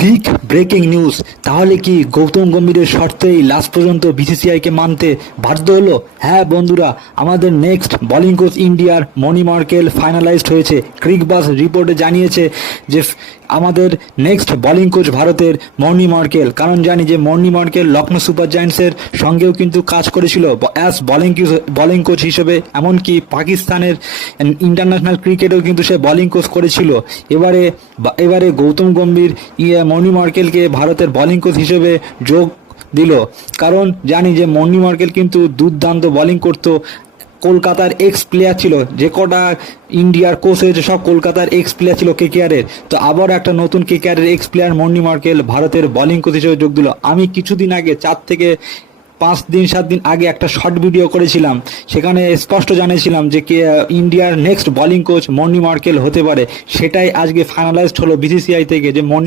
Big breaking news. তাহলে কি Gautam গম্ভীরের শর্তেই last পর্যন্ত বিসিসিআইকে মানতে বাধ্য হলো? হ্যাঁ বন্ধুরা, আমাদের নেক্সট বোলিং কোচ ইন্ডিয়ার মনি মার্কেল ফাইনালাইজড হয়েছে। ক্রিকবাজ রিপোর্টে জানিয়েছে যে আমাদের নেক্সট বোলিং কোচ ভারতের মনি মার্কেল। কারণ জানি যে মনি মার্কেল লখনৌ সুপার জায়ান্টসের সঙ্গেও কিন্তু কাজ করেছিল অ্যাজ বোলিং কোচ হিসেবে, এমনকি পাকিস্তানের ইন্টারন্যাশনাল ক্রিকেটেও কিন্তু সে বোলিং কোচ করেছিল। এবারে গৌতম গম্ভীর মনি মার্কেলকে ভারতের বোলিং কোচ হিসেবে যোগ দিল। কারণ জানি যে মনি মার্কেল কিন্তু দুর্দান্ত বোলিং করতো। কলকাতার এক্স প্লেয়ার ছিল, যে কটা ইন্ডিয়ার কোচ হয়েছে সব কলকাতার এক্স প্লেয়ার ছিল কেকেআরের। তো আবার একটা নতুন কেকেআরের এক্স প্লেয়ার মনি মার্কেল ভারতের বোলিং কোচ হিসেবে যোগ দিল। আমি কিছুদিন আগে 4 থেকে 5 দিন 7 দিন আগে একটা শর্ট ভিডিও করেছিলাম, সেখানে স্পষ্ট জানিয়েছিলাম যে ইন্ডিয়ার নেক্সট বোলিং কোচ মনি মার্কেল হতে পারে। সেটাই আজকে ফাইনালাইজড হলো বিসিসিআই থেকে, যে মনি